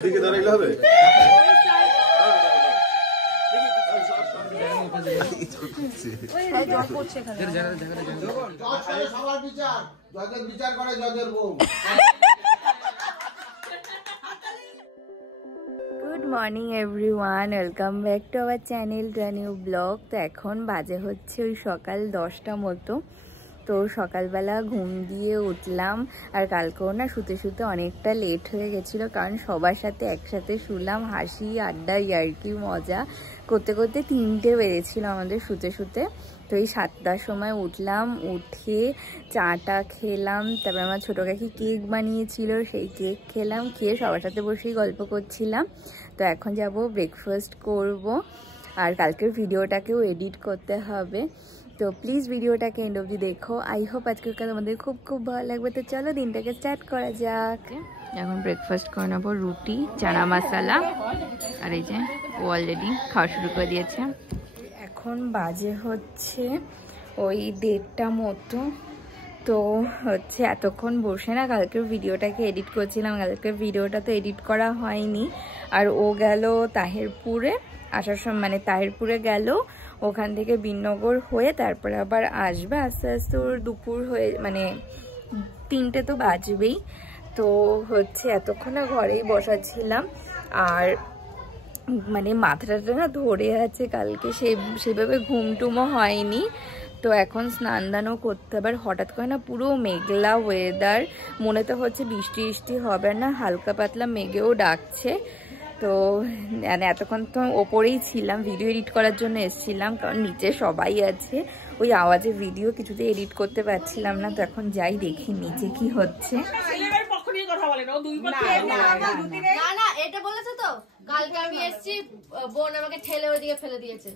দিকে দাঁড়াইলে হবে। Good morning everyone, welcome back to our channel to a new blog. তো এখন বাজে হচ্ছে ওই সকাল 10টা মতো। তো সকালবেলা ঘুম দিয়ে উঠলাম, আর কালকেও না শুতে শুতে অনেকটা লেট হয়ে গেছিলো, কারণ সবার সাথে একসাথে শুলাম, হাসি আড্ডা ইয়ার্কি মজা করতে করতে 3টে বেজেছিল আমাদের শুতে শুতে। তো এই 7টার সময় উঠলাম, উঠে চাটা খেলাম, তারপর আমার ছোটো কাকি কেক বানিয়েছিল, সেই কেক খেলাম, খেয়ে সবার সাথে বসেই গল্প করছিলাম। তো এখন যাব ব্রেকফাস্ট করব, আর কালকের ভিডিওটাকেও এডিট করতে হবে। তো প্লিজ ভিডিওটাকে এন্ড অবধি দেখো। আই হোপ আজকের কাজ আমাদের খুব খুব ভালো লাগবে। তো চলো দিনটাকে স্টার্ট করা যাক। এখন ব্রেকফাস্ট করে নেবো, রুটি চানা মশলা, আর এই যে ও অলরেডি খাওয়া শুরু করে দিয়েছে। এখন বাজে হচ্ছে ওই 1:30টা মতো। তো হচ্ছে এতক্ষণ বসে না কালকের ভিডিওটাকে এডিট করছিলাম, কালকের ভিডিওটা তো এডিট করা হয়নি। আর ও গেল তাহিরপুরে, আসার সময় মানে তাহিরপুরে গেল, ওখান থেকে বিননগর হয়ে তারপরে আবার আসবে, আস্তে আস্তে ওর দুপুর হয়ে মানে 3টে তো বাজবেই। তো হচ্ছে এতক্ষণে ঘরেই বসাচ্ছিলাম, আর মানে মাথাটা না ধরে আছে, কালকে সেভাবে ঘুমটুমও হয়নি। তো এখন স্নান দানও করতে হবে। হঠাৎ করে না পুরো মেঘলা ওয়েদার, মনে তো হচ্ছে বৃষ্টি বৃষ্টি হবে না, হালকা পাতলা মেঘেও ডাকছে। তো এতক্ষণ তো ওপরেই ছিলাম, ভিডিও এডিট করার জন্য এসেছিলাম, কারণ নিচে সবাই আছে, ওই আওয়াজে ভিডিও কিছুতে এডিট করতে পারছিলাম না। তো এখন যাই দেখি নিচে কি হচ্ছে। কালকে আমি এসেছি, বোন আমাকে ঠেলে ওইদিকে ফেলে দিয়েছে।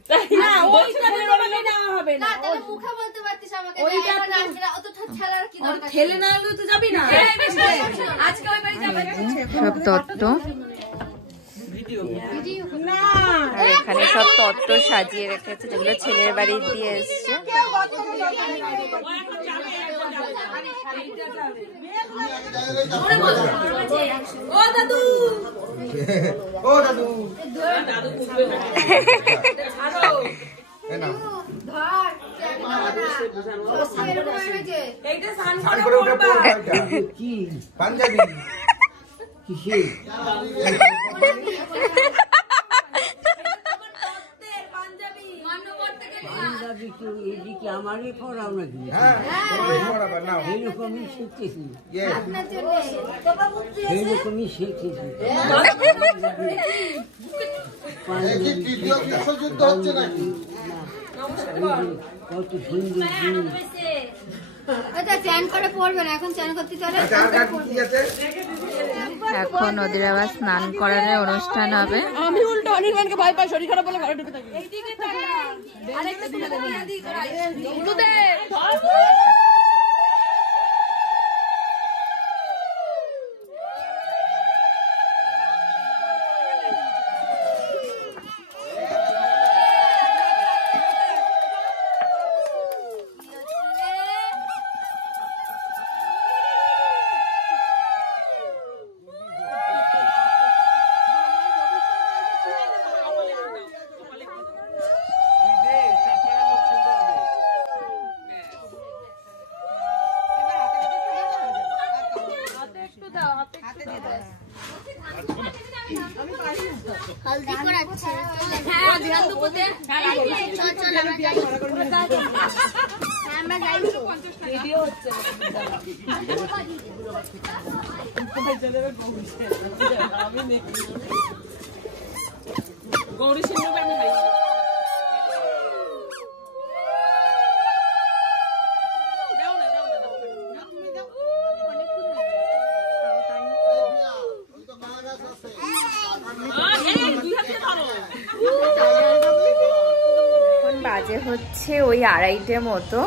মুখে বলতে পারতিস আমাকে, ঠেলে না হলে তো যাবি না। আজকে ওই বাড়ি যাবে সব তত্ত্ব, আর এখানে সব তত্ত্ব সাজিয়ে রেখেছে, যেগুলো ছেলের বাড়ি দিয়ে এসছে। ও দাদু, ও দাদু, পাঞ্জাবি আমারই পড়াও নাকি? এইরকমই শিখতেছি, এইরকমই শিখতেছি। কত সুন্দর এখন ওদের আবার স্নান করানোর অনুষ্ঠান হবে। আমি উল্টো অনির্বাণকে ভয় পাই, শরীর খারাপ বলে ঘরে ঢুকে থাকি। হলদি করাচ্ছে, হ্যাঁ ধ্যান দুপুতে চল চল আমরা যাই, আমরা যাই, ভিডিও হচ্ছে আমি দেখি গৌরী সিংহ আমি ভাই। বাজে হচ্ছে ওই 2:30 মতো।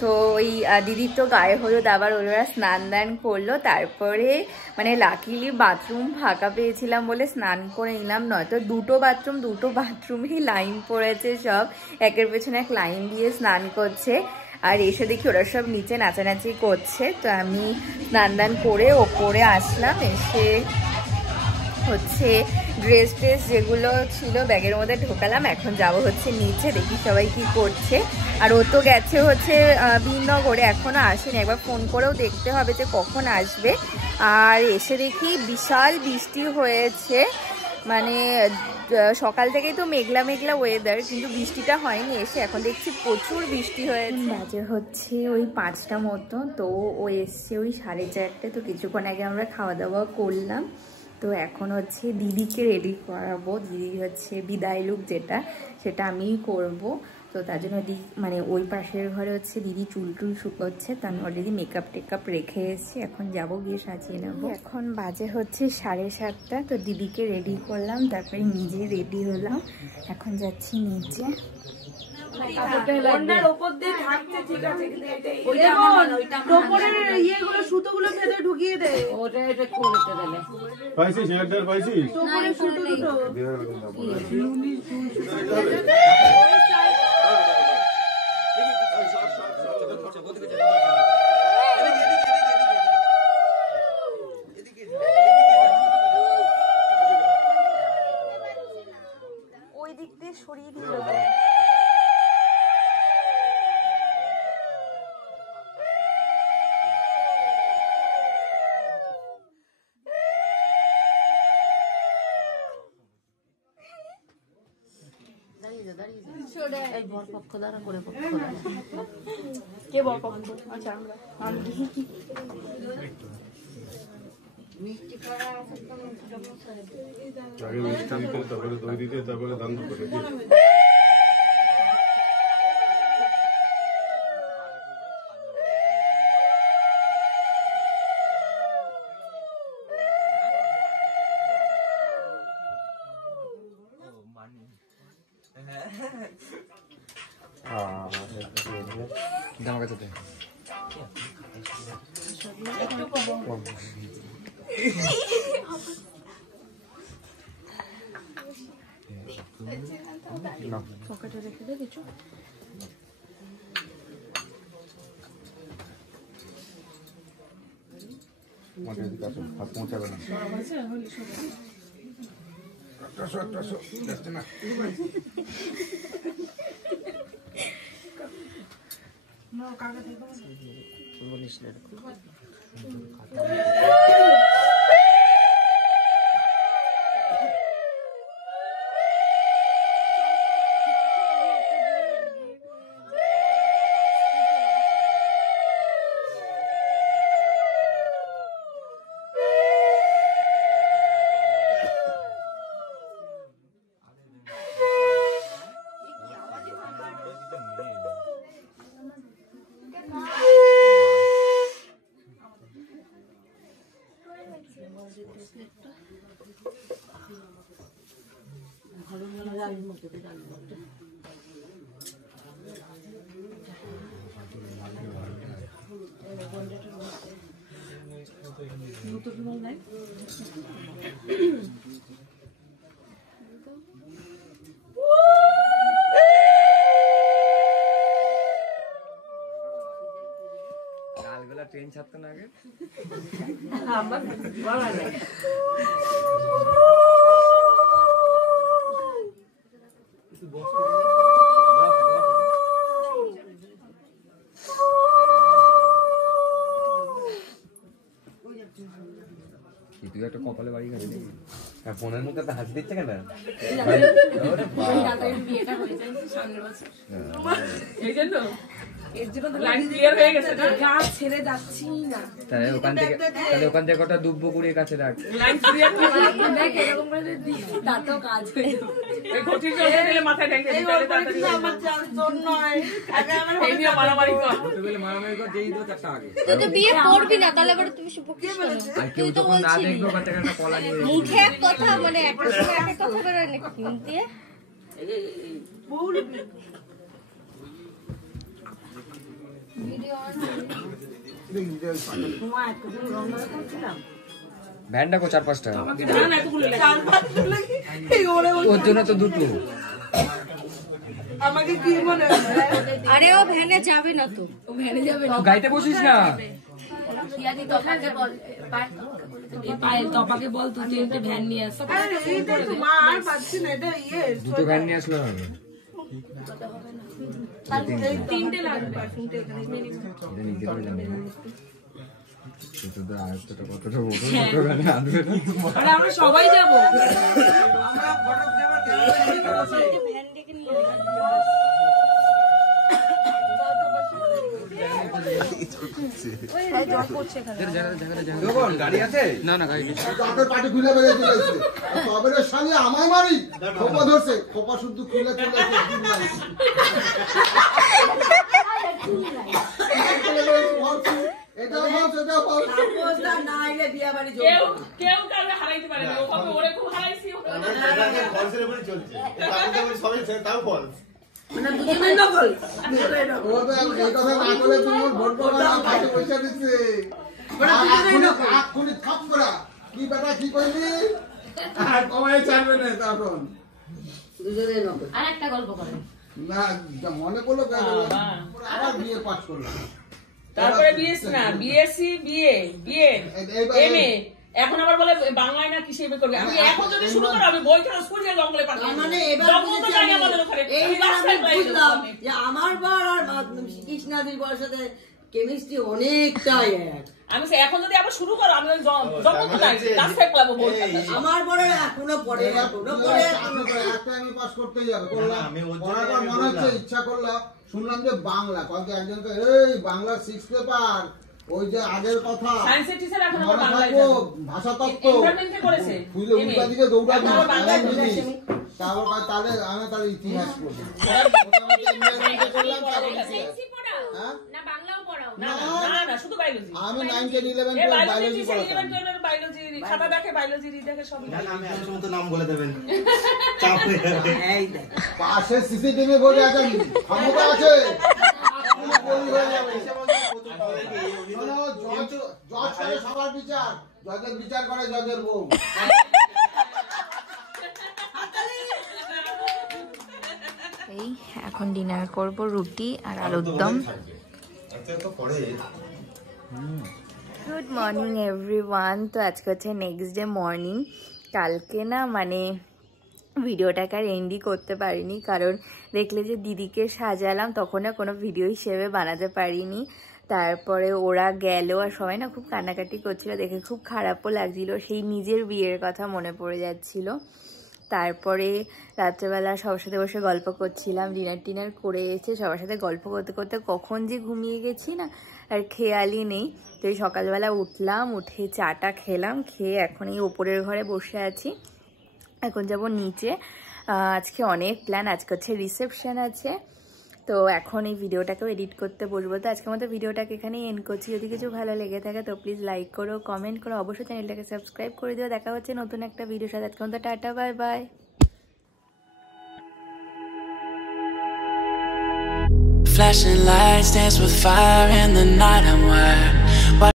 তো ওই দিদির তো গায়ে হলুদ, আবার ওরা স্নান দান করলো, তারপরে মানে লাকিলি বাথরুম ফাঁকা পেয়েছিলাম বলে স্নান করে নিলাম, নয়তো দুটো বাথরুমেই লাইন পড়েছে, সব একের পেছনে এক লাইন দিয়ে স্নান করছে। আর এসে দেখি ওরা সব নিচে নাচানাচি করছে। তো আমি স্নান দান করে ওপরে আসলাম, এসে হচ্ছে ড্রেস যেগুলো ছিল ব্যাগের মধ্যে ঢোকালাম। এখন যাব হচ্ছে নিচে, দেখি সবাই কি করছে। আর ও তো গেছে হচ্ছে বিনগরে, এখনো আসেনি, একবার ফোন করেও দেখতে হবে যে কখন আসবে। আর এসে দেখি বিশাল বৃষ্টি হয়েছে, মানে সকাল থেকেই তো মেঘলা মেঘলা ওয়েদার, কিন্তু বৃষ্টিটা হয়নি। এসে এখন দেখছি প্রচুর বৃষ্টি হয়েছে। বাজে হচ্ছে ওই 5টা মতো, তো ও এসছে ওই 4:30। তো কিছুক্ষণ আগে আমরা খাওয়া দাওয়া করলাম। তো এখন হচ্ছে দিদিকে রেডি করাবো। দিদি হচ্ছে বিদায় লুক যেটা, সেটা আমিই করব। তো তার জন্য মানে ওই পাশের ঘরে হচ্ছে দিদি চুল টুল শুকোচ্ছে, তো আমি অলরেডি মেকআপ টেকআপ রেখে এসেছি। এখন যাব গিয়ে সাজিয়ে নেব। এখন বাজে হচ্ছে 7:30। তো দিদিকে রেডি করলাম, তারপরে নিজে রেডি হলাম। এখন যাচ্ছি নিচে। সুতোগুলো ভেতরে ঢুকিয়ে দে। ওটা এটা করতে দিলে পাইছিস শেয়ারদার পাইছিস? সুতো দুটো ওই দিক দিয়ে সরিয়ে দিল। কে বল পক্ষ? আচ্ছা আমরা আগে মিষ্টান করে, তারপরে দই দিতে, তারপরে ধান করে। পকেটে রেখে দে কিছু। হাত পৌঁছাবে না। কালবেলা ট্রেন ছাড়তো না আগে। তুই একটা কপালে বাড়ি খাবি নাকি? ফোনের মুখে তো হাসি দিচ্ছে কেন? তাহলে ওখান থেকে কটা দুব্বো কুড়ির কাছে রাখ। বিয়ে করবি না তাহলে আবার তুমি আর কেউ যখন না দেখবে ওখান থেকে একটা কলা নিয়ে মুখে এক কথা মানে একটা সময় একটা কথা বেরোয় না কিন্তু ভ্যানটা কো 4-5টা ওর জন্য তো দুটো। আমাকে কি মনে আরে ও ভ্যানে যাবে না তো, ও ভ্যানে যাবে না, গাড়িতে বসিস না। পায়েল তপাকে বল তুই তিনটে ভ্যান নিয়ে আস। মা আর পাচ্ছি না, এটা ইয়ে দুটো ভ্যান নিয়ে আসলো না তিনটে লাগবে। এটা নিতে পারলাম না। সেটা তো আয়ত্তটা কতটা বড়, দুটো ভ্যানে আনবে না। আরে আমরা সবাই যাবো। গাড়ি আছে না? না গাড়ি তাদের পাটি খুলে বেরিয়ে চলে এসেছে। আর তবের সঙ্গে আমায় মারি খোপা ধরছে, খোপা শুদ্ধ খুলে চলে এসেছে। এটা বল, সেটা বল। কেউ কাউকে হারাইতে পারে না, ওকে ওরে খুব হারাইছি। মানে দুজনেই নকল। ও তো এই কথা না বলে তুমি ভোট করবে না, পাশে পয়সা দিচ্ছে। এক্ষুনি থাপ করা কি বেটা কি কইলি আর কমাই ছাড়বে না তখন। দুজনে নকল। আর একটা গল্প করে না যা মনে করলো আবার বিয়ে পাস করলাম, তারপরে বিএসসি না বিএসসি বিএ এমএ, এখন আবার বলে বাংলায় না কিসে এমএ করবে। আমি এখন যদি শুরু করো আমি বই কেন স্কুল গিয়ে জঙ্গলে পাঠাবো। মানে এবার বুঝেছি আমি, এইবার আমি বুঝলাম যে আমার বার আর কৃষ্ণাদির বার সাথে কেমিস্ট্রি অনেকটাই এক। আমি এখন যদি আবার শুরু করো আমি রাস্তায় পাবো। আমার পরে এখনো পরে এখনো পরে এখনো পরে একটা আমি পাস করতেই যাবে করলাম। পড়ার পর মনে হচ্ছে ইচ্ছা করলাম, শুনলাম যে বাংলা কয়েক একজনকে এই বাংলা 6 পেপার ওই যে আগের কথা সায়েন্সের টিচার এখন আবার মনে বাংলায় থাকবো, যাবে। ভাষা তত্ত্ব এনভায়রনমেন্টে করেছে খুঁজে উল্টা দিকে দৌড়াবি এখন আবার বাংলায় এমন চলে জিনিস। আসে। তারপর তাহলে আমি তাহলে ইতিহাস পড়ি। হ্যাঁ? না বাংলাও পড়াও না না না শুধু বায়োলজি। আমি 9 10 11 এ 12 বায়োলজি বায়োলজি টিচার পড়াতাম। 11 12 বায়োলজি খাতা দেখে বায়োলজি দেখে সব। আমি আসলে মতো নাম বলে দেবেন, চাপ হয়ে যাবে। এই দেখ পাশে সিসিটিভি বলে আছে, ক্ষমতা আছে বলি হয়ে যাবে। শোনো, জজ করে সবার বিচার, জজের বিচার করে জজের বউ। এই এখন ডিনার করব রুটি আর আলুর দম। Good morning everyone. তো আজকে হচ্ছে নেক্সট ডে মর্নিং। কালকে না মানে ভিডিওটাকে আর এন্ডই করতে পারিনি, কারণ দেখলে যে দিদিকে সাজালাম তখন না কোনো ভিডিও হিসেবে বানাতে পারিনি। তারপরে ওরা গেল আর সবাই না খুব কান্নাকাটি করছিল, দেখে খুব খারাপও লাগছিল, সেই নিজের বিয়ের কথা মনে পড়ে যাচ্ছিল। তারপরে রাত্রেবেলা সবার সাথে বসে গল্প করছিলাম, ডিনার করে এসে সবার সাথে গল্প করতে করতে কখন যে ঘুমিয়ে গেছি না আর খেয়ালই নেই। তো এই সকালবেলা উঠলাম, উঠে চাটা খেলাম, খেয়ে এখন এই ওপরের ঘরে বসে আছি। এখন যাব নিচে, আজকে অনেক প্ল্যান, আজকে হচ্ছে রিসেপশন আছে। তো এখন এই ভিডিওটাকেও এডিট করতে বসবো। তো আজকের মতো ভিডিওটাকে এখানেই এন্ড করছি। যদি কিছু ভালো লেগে থাকে তো প্লিজ লাইক করো, কমেন্ট করো, অবশ্যই চ্যানেলটাকে সাবস্ক্রাইব করে দিও। দেখা হচ্ছে নতুন একটা ভিডিওর সাথে। আজকের মতো tata, bye bye. Flashing lights dance with fire in the night. I'm wired.